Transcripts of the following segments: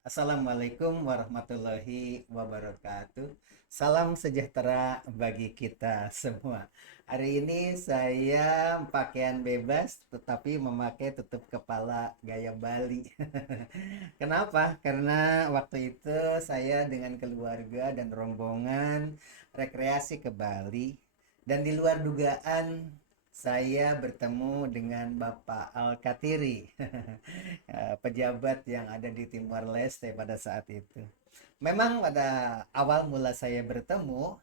Assalamualaikum warahmatullahi wabarakatuh. Salam sejahtera bagi kita semua. Hari ini saya pakaian bebas tetapi memakai tutup kepala gaya Bali. Kenapa? Karena waktu itu saya dengan keluarga dan rombongan rekreasi ke Bali dan di luar dugaan saya bertemu dengan Bapak Al-Katiri, pejabat yang ada di Timor Leste pada saat itu. Memang pada awal mula saya bertemu,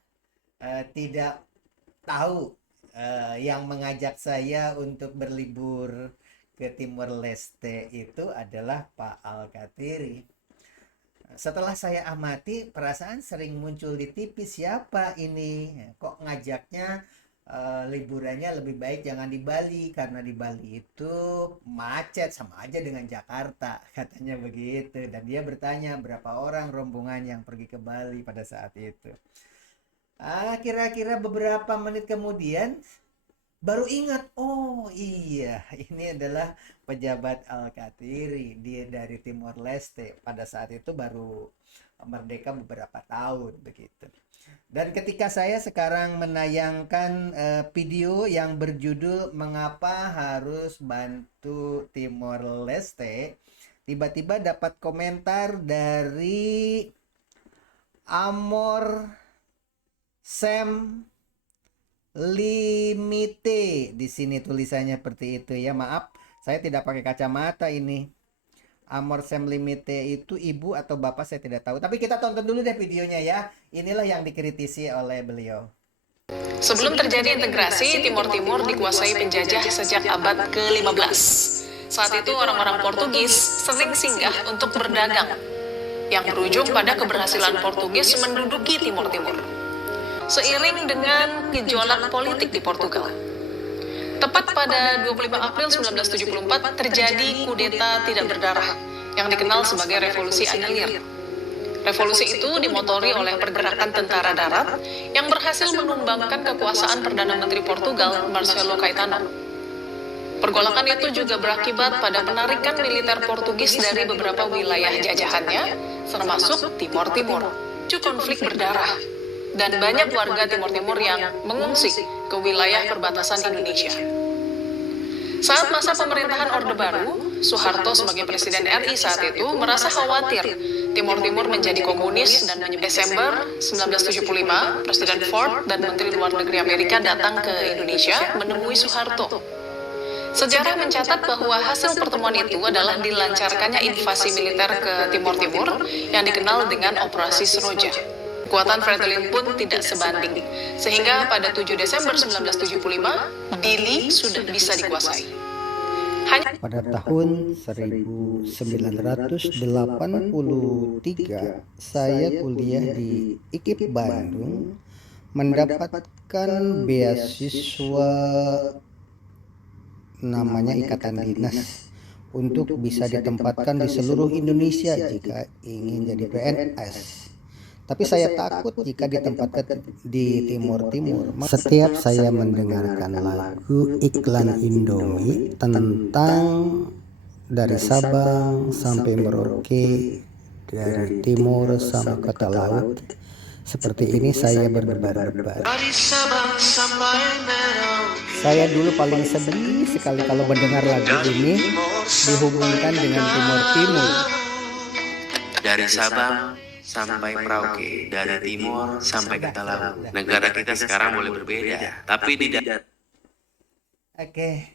tidak tahu yang mengajak saya untuk berlibur ke Timor Leste itu adalah Pak Al-Katiri. Setelah saya amati, perasaan sering muncul di TV, siapa ini? Kok ngajaknya liburannya lebih baik jangan di Bali karena di Bali itu macet sama aja dengan Jakarta, katanya begitu. Dan dia bertanya berapa orang rombongan yang pergi ke Bali pada saat itu. Kira-kira beberapa menit kemudian baru ingat, oh iya, ini adalah pejabat Al-Katiri, dia dari Timor Leste. Pada saat itu baru merdeka beberapa tahun begitu. Dan ketika saya sekarang menayangkan video yang berjudul Mengapa Harus Bantu Timor Leste, tiba-tiba dapat komentar dari Amor Sam Limite. Di sini tulisannya seperti itu ya. Maaf, saya tidak pakai kacamata ini. Amor Sam Limite itu ibu atau bapak saya tidak tahu. Tapi kita tonton dulu deh videonya ya. Inilah yang dikritisi oleh beliau. Sebelum terjadi integrasi, Timor Timur dikuasai penjajah sejak abad ke-15. Saat itu orang-orang Portugis sering singgah untuk berdagang, yang berujung pada keberhasilan Portugis menduduki Timor Timur. Seiring dengan gejolak politik di Portugal, tepat pada 25 April 1974 terjadi kudeta tidak berdarah yang dikenal sebagai Revolusi Anyelir. Revolusi itu dimotori oleh pergerakan tentara darat yang berhasil menumbangkan kekuasaan Perdana Menteri Portugal Marcelo Caetano. Pergolakan itu juga berakibat pada penarikan militer Portugis dari beberapa wilayah jajahannya, termasuk Timor Timur. Itu konflik berdarah, dan banyak warga Timor Timur yang mengungsi ke wilayah perbatasan Indonesia. Saat masa pemerintahan Orde Baru, Soeharto sebagai Presiden RI saat itu merasa khawatir Timor Timur menjadi komunis dan menyebut Desember 1975, Presiden Ford dan Menteri Luar Negeri Amerika datang ke Indonesia menemui Soeharto. Sejarah mencatat bahwa hasil pertemuan itu adalah dilancarkannya invasi militer ke Timor Timur yang dikenal dengan Operasi Seroja. Kekuatan Franklin pun tidak sebanding, sehingga pada 7 Desember 1975, Dili sudah bisa dikuasai. Pada tahun 1983, saya kuliah di IKIP Bandung, mendapatkan beasiswa namanya Ikatan Dinas untuk bisa ditempatkan di seluruh Indonesia jika ingin jadi PNS. Tapi saya takut jika ditempatkan di Timur Timur. Setiap saya mendengarkan lagu iklan Indomie tentang dari Sabang sampai Merauke, dari timur sampai kota laut, seperti ini saya berdebar-debar. Saya dulu paling sedih sekali kalau mendengar lagu ini dihubungkan dengan Timur Timur. Dari Sabang sampai Merauke, dari timur sampai ke laut. Negara kita sekarang boleh berbeda, tapi tidak. Oke,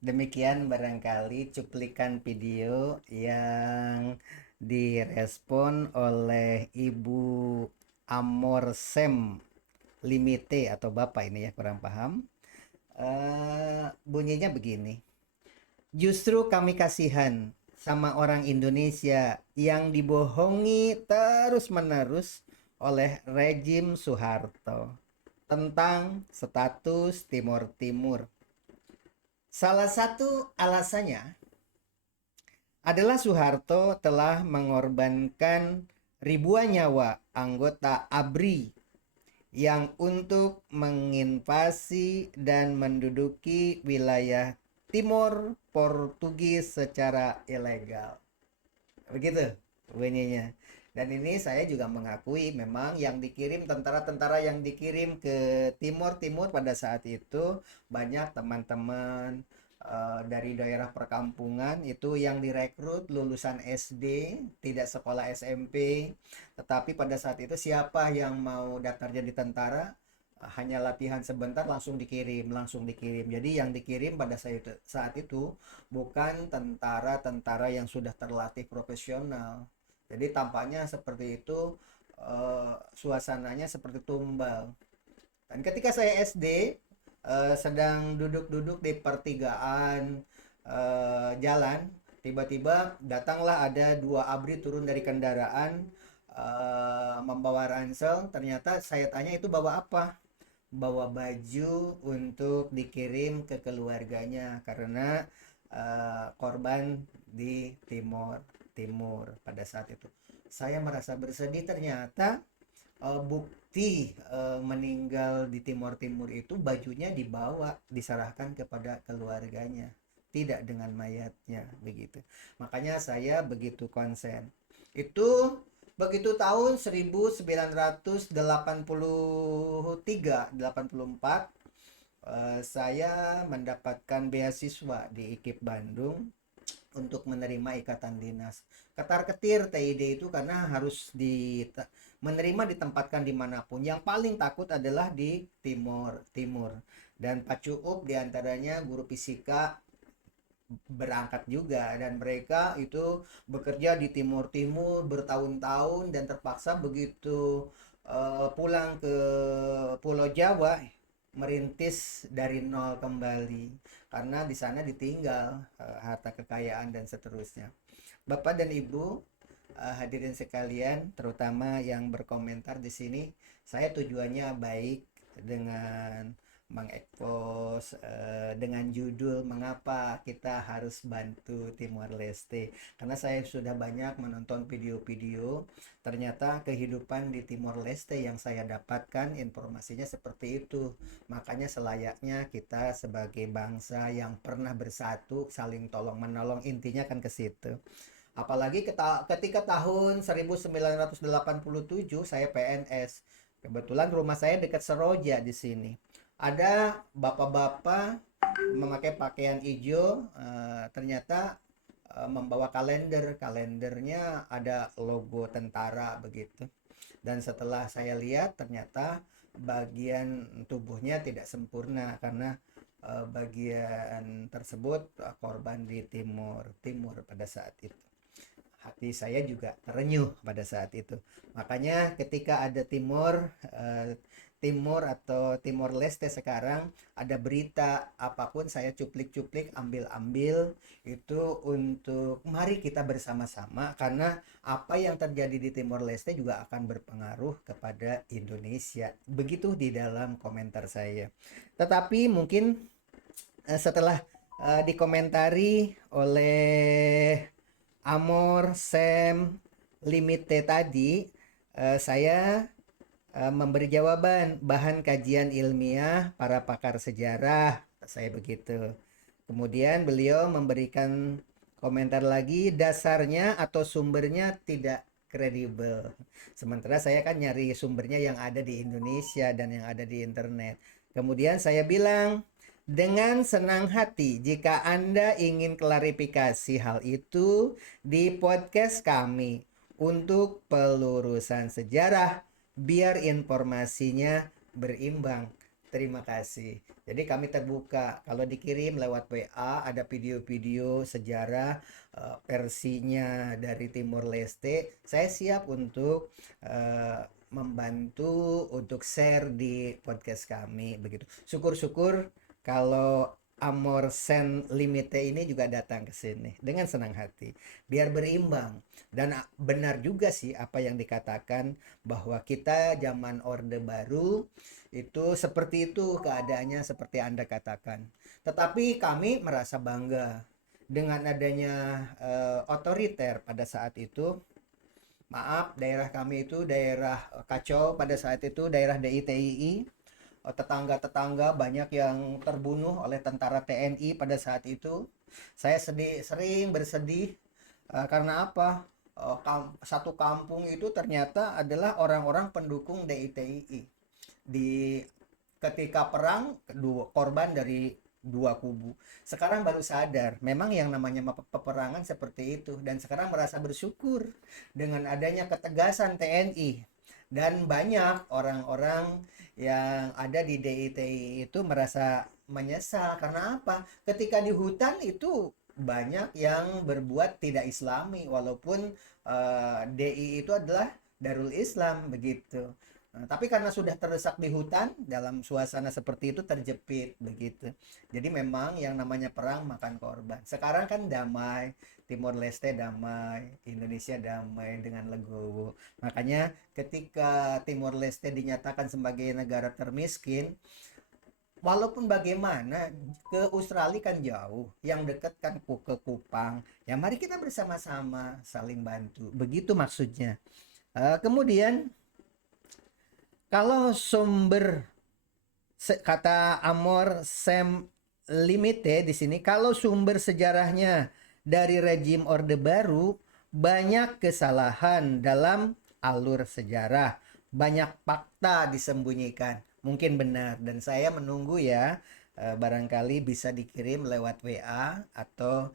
demikian barangkali cuplikan video yang direspon oleh Ibu Amor Sem Limite atau Bapak ini ya, kurang paham. Bunyinya begini. Justru kami kasihan sama orang Indonesia yang dibohongi terus-menerus oleh rejim Soeharto tentang status Timor Timur. Salah satu alasannya adalah Soeharto telah mengorbankan ribuan nyawa anggota ABRI yang untuk menginvasi dan menduduki wilayah Timor Portugis secara ilegal. Begitu. Bunyinya. Dan ini saya juga mengakui memang yang dikirim tentara-tentara yang dikirim ke timur pada saat itu banyak teman-teman dari daerah perkampungan itu yang direkrut lulusan SD, tidak sekolah SMP. Tetapi pada saat itu siapa yang mau daftar jadi tentara hanya latihan sebentar langsung dikirim. Jadi yang dikirim pada saat itu bukan tentara-tentara yang sudah terlatih profesional. Jadi tampaknya seperti itu, suasananya seperti tumbal. Dan ketika saya SD, sedang duduk-duduk di pertigaan jalan, tiba-tiba datanglah ada dua ABRI turun dari kendaraan membawa ransel. Ternyata saya tanya itu bawa apa? Bawa baju untuk dikirim ke keluarganya karena korban di Timur pada saat itu. Saya merasa bersedih, ternyata bukti meninggal di Timur itu bajunya dibawa diserahkan kepada keluarganya, tidak dengan mayatnya begitu. Makanya saya begitu konsen. Itu begitu tahun 1983-84 saya mendapatkan beasiswa di IKIP Bandung untuk menerima ikatan dinas. Ketar-ketir TID itu karena harus menerima ditempatkan dimanapun. Yang paling takut adalah di timur. Dan Pak Cuup diantaranya guru fisika berangkat juga, dan mereka itu bekerja di timur bertahun-tahun dan terpaksa begitu pulang ke Pulau Jawa merintis dari nol kembali karena di sana ditinggal harta kekayaan dan seterusnya. Bapak dan Ibu, hadirin sekalian, terutama yang berkomentar di sini, saya tujuannya baik dengan mengekspos dengan judul mengapa kita harus bantu Timor Leste, karena saya sudah banyak menonton video-video. Ternyata kehidupan di Timor Leste yang saya dapatkan informasinya seperti itu. Makanya selayaknya kita sebagai bangsa yang pernah bersatu saling tolong menolong, intinya kan ke situ. Apalagi ketika tahun 1987 saya PNS. Kebetulan rumah saya dekat Seroja di sini. Ada bapak-bapak memakai pakaian hijau, ternyata membawa kalendernya ada logo tentara begitu. Dan setelah saya lihat ternyata bagian tubuhnya tidak sempurna karena bagian tersebut korban di timur pada saat itu. Hati saya juga terenyuh pada saat itu. Makanya ketika ada Timur atau Timor Leste sekarang ada berita apapun, saya cuplik-cuplik, ambil itu untuk mari kita bersama-sama, karena apa yang terjadi di Timor Leste juga akan berpengaruh kepada Indonesia. Begitu di dalam komentar saya. Tetapi mungkin setelah dikomentari oleh Amor Sam Limite tadi, saya memberi jawaban bahan kajian ilmiah para pakar sejarah, saya begitu. Kemudian beliau memberikan komentar lagi, dasarnya atau sumbernya tidak kredibel. Sementara saya kan nyari sumbernya yang ada di Indonesia dan yang ada di internet. Kemudian saya bilang, dengan senang hati jika Anda ingin klarifikasi hal itu di podcast kami untuk pelurusan sejarah, biar informasinya berimbang. Terima kasih. Jadi kami terbuka. Kalau dikirim lewat WA ada video-video sejarah versinya dari Timor Leste, saya siap untuk membantu untuk share di podcast kami begitu. Syukur-syukur kalau Amor Sen Limite ini juga datang ke sini dengan senang hati biar berimbang. Dan benar juga sih apa yang dikatakan bahwa kita zaman Orde Baru itu seperti itu keadaannya seperti Anda katakan. Tetapi kami merasa bangga dengan adanya otoriter pada saat itu. Maaf, daerah kami itu daerah kacau pada saat itu, daerah DITII. Tetangga-tetangga banyak yang terbunuh oleh tentara TNI pada saat itu. Saya sering bersedih karena apa? satu kampung itu ternyata adalah orang-orang pendukung DITII. Di ketika perang, kedua korban dari dua kubu. Sekarang baru sadar, memang yang namanya peperangan seperti itu, dan sekarang merasa bersyukur dengan adanya ketegasan TNI. Dan banyak orang-orang yang ada di DITI itu merasa menyesal karena apa? Ketika di hutan itu banyak yang berbuat tidak islami, walaupun DI itu adalah Darul Islam begitu. Nah, tapi karena sudah terdesak di hutan, dalam suasana seperti itu terjepit begitu. Jadi memang yang namanya perang makan korban. Sekarang kan damai, Timor Leste damai, Indonesia damai dengan legowo. Makanya ketika Timor Leste dinyatakan sebagai negara termiskin, walaupun bagaimana ke Australia kan jauh, yang dekat kan ke Kupang. Ya mari kita bersama-sama saling bantu. Begitu maksudnya. Kemudian kalau sumber kata Amor Sem Limite di sini, kalau sumber sejarahnya dari rejim Orde Baru, banyak kesalahan dalam alur sejarah, banyak fakta disembunyikan. Mungkin benar, dan saya menunggu ya, barangkali bisa dikirim lewat WA atau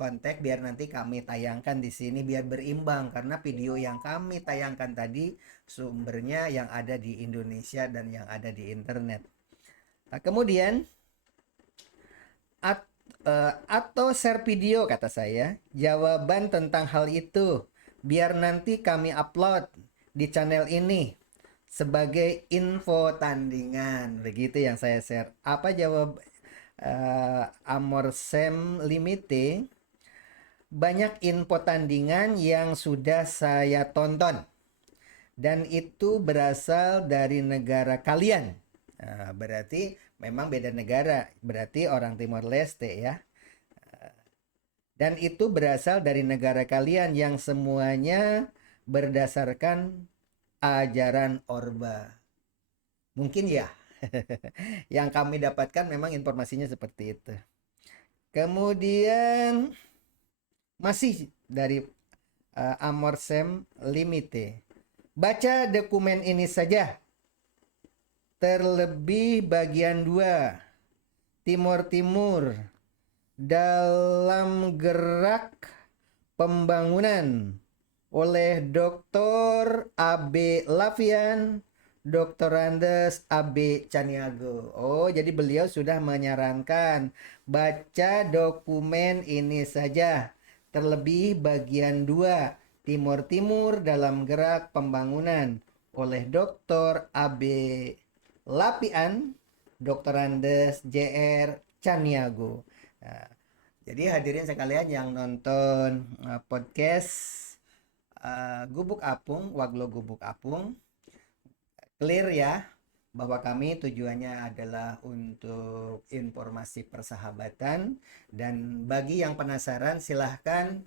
kontak biar nanti kami tayangkan di sini biar berimbang, karena video yang kami tayangkan tadi sumbernya yang ada di Indonesia dan yang ada di internet. Nah, kemudian atau share video kata saya, jawaban tentang hal itu biar nanti kami upload di channel ini sebagai info tandingan. Begitu yang saya share. Apa jawab Amor Sem Limite? Banyak info tandingan yang sudah saya tonton dan itu berasal dari negara kalian. Nah, berarti memang beda negara, berarti orang Timor Leste ya. Dan itu berasal dari negara kalian yang semuanya berdasarkan ajaran Orba. Mungkin ya. Yang kami dapatkan memang informasinya seperti itu. Kemudian masih dari Amor Sem Limite. Baca dokumen ini saja. Terlebih bagian 2. Timur-Timur dalam gerak pembangunan oleh Dr. A.B. Lafian, Dr. Andes A.B. Caniago. Oh, jadi beliau sudah menyarankan baca dokumen ini saja. Terlebih bagian 2, Timur-Timur dalam gerak pembangunan oleh Dr. A.B. Lapian, Dr. Andes J.R. Caniago. Nah, jadi hadirin sekalian yang nonton podcast Gubuk Apung, Waglo Gubuk Apung, clear ya bahwa kami tujuannya adalah untuk informasi persahabatan, dan bagi yang penasaran silahkan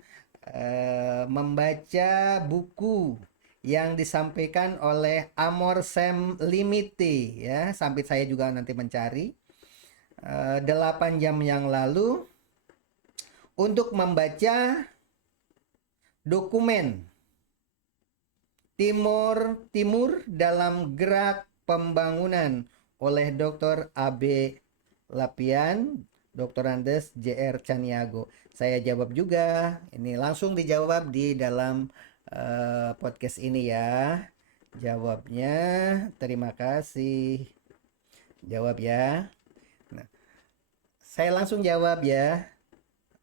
membaca buku yang disampaikan oleh Amor Sem Limite ya, sampai saya juga nanti mencari 8 jam yang lalu untuk membaca dokumen Timur dalam gerak pembangunan oleh Dr. A.B. Lapian, Dr. Andes J.R. Caniago. Saya jawab juga, ini langsung dijawab di dalam podcast ini ya. Jawabnya, terima kasih. Jawab ya. Nah, saya langsung jawab ya.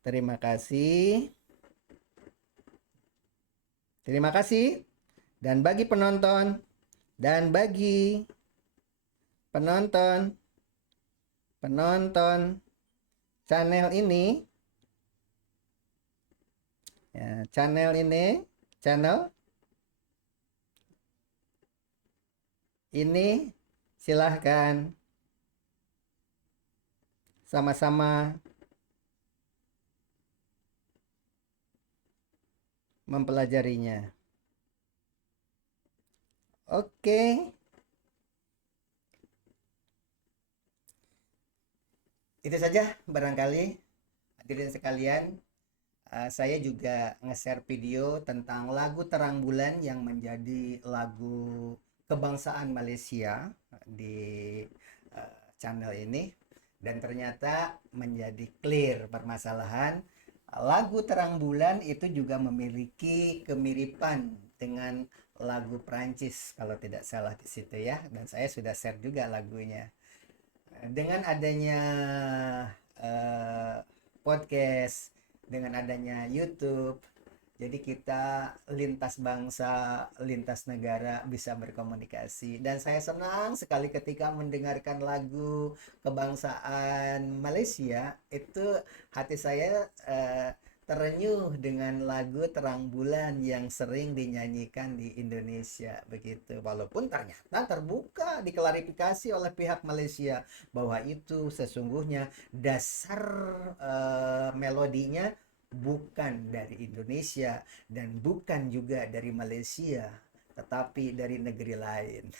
Terima kasih. Terima kasih. Dan bagi penonton channel ini ya, channel ini silahkan sama-sama mempelajarinya. Oke. Itu saja barangkali hadirin sekalian. saya juga nge-share video tentang lagu Terang Bulan yang menjadi lagu kebangsaan Malaysia di channel ini, dan ternyata menjadi clear permasalahan. Lagu Terang Bulan itu juga memiliki kemiripan dengan lagu Prancis kalau tidak salah di situ ya, dan saya sudah share juga lagunya. Dengan adanya podcast, dengan adanya YouTube, jadi kita lintas bangsa, lintas negara bisa berkomunikasi. Dan saya senang sekali ketika mendengarkan lagu kebangsaan Malaysia, itu hati saya terenyuh dengan lagu Terang Bulan yang sering dinyanyikan di Indonesia begitu. Walaupun ternyata terbuka diklarifikasi oleh pihak Malaysia bahwa itu sesungguhnya dasar melodinya bukan dari Indonesia dan bukan juga dari Malaysia, tetapi dari negeri lain.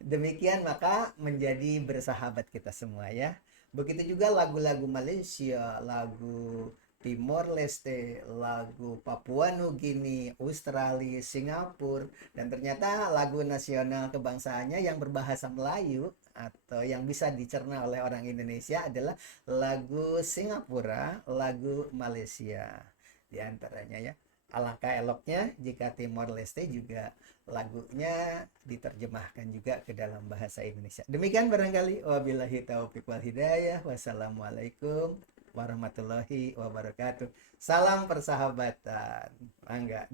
Demikian maka menjadi bersahabat kita semua ya. Begitu juga lagu-lagu Malaysia, lagu Timor Leste, lagu Papua Nugini, Australia, Singapura, dan ternyata lagu nasional kebangsaannya yang berbahasa Melayu atau yang bisa dicerna oleh orang Indonesia adalah lagu Singapura, lagu Malaysia di antaranya ya. Alangkah eloknya jika Timor Leste juga lagunya diterjemahkan juga ke dalam bahasa Indonesia. Demikian barangkali, wabillahi taufiq wal hidayah. Wassalamualaikum warahmatullahi wabarakatuh. Salam persahabatan. Mangga